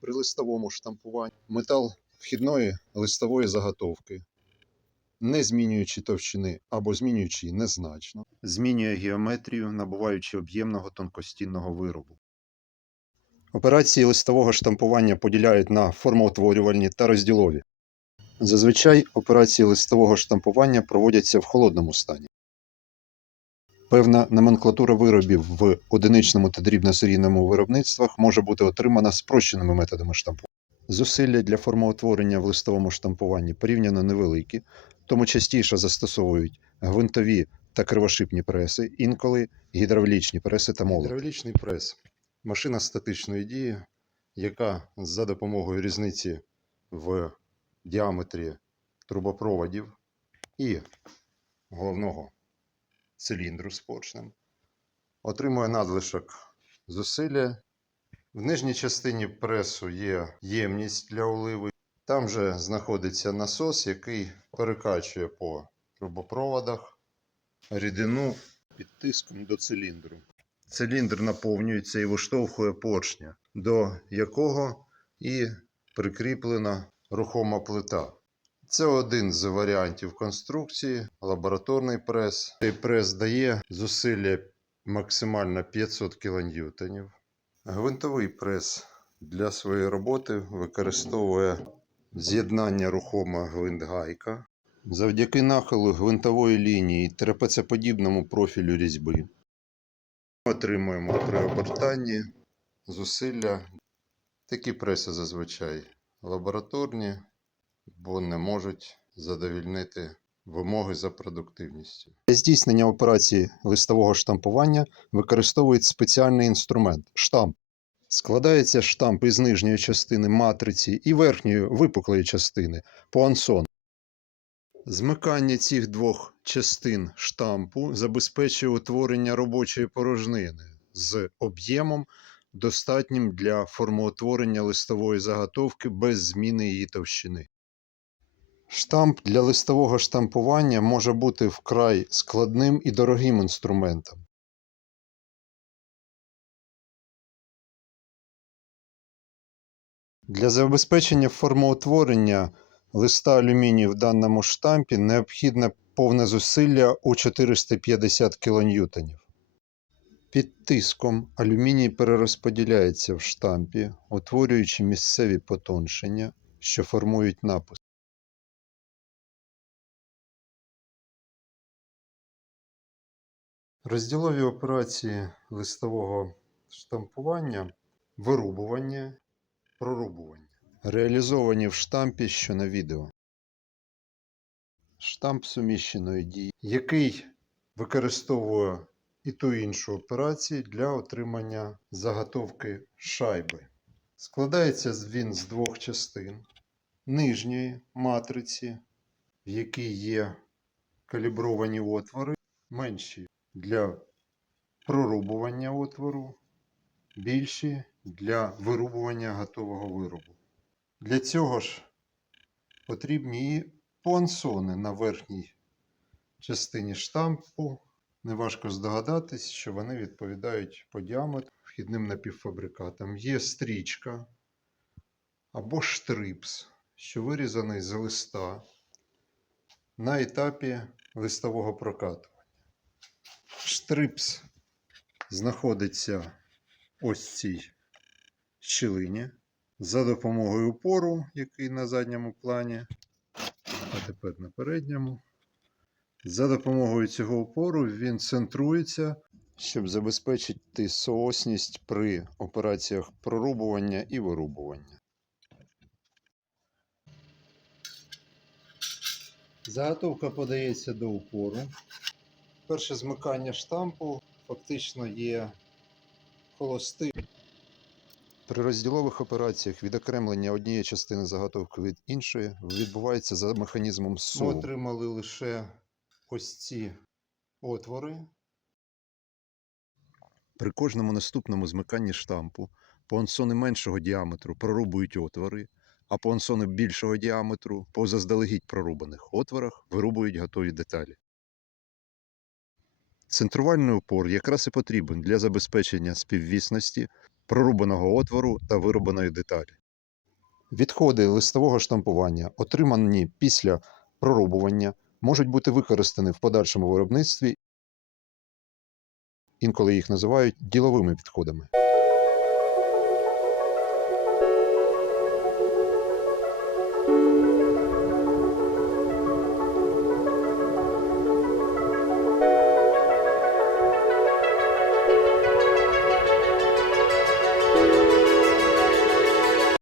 При листовому штампуванні метал вхідної листової заготовки, не змінюючи товщини або змінюючи її незначно, змінює геометрію, набуваючи об'ємного тонкостінного виробу. Операції листового штампування поділяють на формоутворювальні та розділові. Зазвичай операції листового штампування проводяться в холодному стані. Певна номенклатура виробів в одиничному та дрібносерійному виробництвах може бути отримана спрощеними методами штампування. Зусилля для формоутворення в листовому штампуванні порівняно невеликі, тому частіше застосовують гвинтові та кривошипні преси, інколи гідравлічні преси та молот. Гідравлічний прес машина статичної дії, яка за допомогою різниці в діаметрі трубопроводів і головного циліндру з поршнем отримує надлишок зусилля. В нижній частині пресу є ємність для оливи. Там же знаходиться насос, який перекачує по трубопроводах рідину під тиском до циліндру. Циліндр наповнюється і виштовхує поршня, до якого і прикріплена рухома плита. Це один з варіантів конструкції, лабораторний прес. Цей прес дає зусилля максимально 500 кН. Гвинтовий прес для своєї роботи використовує з'єднання рухома гвинт-гайка. Завдяки нахилу гвинтової лінії і трапецеподібному профілю різьби отримуємо при обертанні зусилля. Такі преси зазвичай лабораторні, бо не можуть задовільнити вимоги за продуктивністю. Для здійснення операції листового штампування використовують спеціальний інструмент штамп. Складається штамп із нижньої частини матриці і верхньої випуклої частини пуансон. Змикання цих двох частин штампу забезпечує утворення робочої порожнини з об'ємом, достатнім для формоутворення листової заготовки без зміни її товщини. Штамп для листового штампування може бути вкрай складним і дорогим інструментом. Для забезпечення формоутворення листа алюмінію в даному штампі необхідне повне зусилля у 450 кН. Під тиском алюміній перерозподіляється в штампі, утворюючи місцеві потоншення, що формують напис. Розділові операції листового штампування, вирубування, прорубування. Реалізовані в штампі, що на відео. Штамп суміщеної дії, який використовує і ту і іншу операцію для отримання заготовки шайби. Складається він з двох частин. Нижньої матриці, в якій є калібровані отвори, менші для прорубування отвору, більші для вирубування готового виробу. Для цього ж потрібні і пуансони на верхній частині штампу. Неважко здогадатись, що вони відповідають по діаметру вхідним напівфабрикатам. Є стрічка або штрипс, що вирізаний з листа на етапі листового прокатування. Штрипс знаходиться ось в цій щілині за допомогою упору, який на задньому плані, а тепер на передньому. За допомогою цього опору він центрується, щоб забезпечити соосність при операціях прорубування і вирубування. Заготовка подається до упору. Перше змикання штампу фактично є холостим. При розділових операціях відокремлення однієї частини заготовки від іншої відбувається за механізмом Ми отримали лише ось ці отвори. При кожному наступному змиканні штампу понсони меншого діаметру прорубують отвори, а понсони більшого діаметру по заздалегідь прорубаних отворах вирубують готові деталі. Центрувальний упор якраз і потрібен для забезпечення співвісності прорубаного отвору та вирубаної деталі. Відходи листового штампування, отримані після проробування, можуть бути використані в подальшому виробництві, інколи їх називають діловими відходами.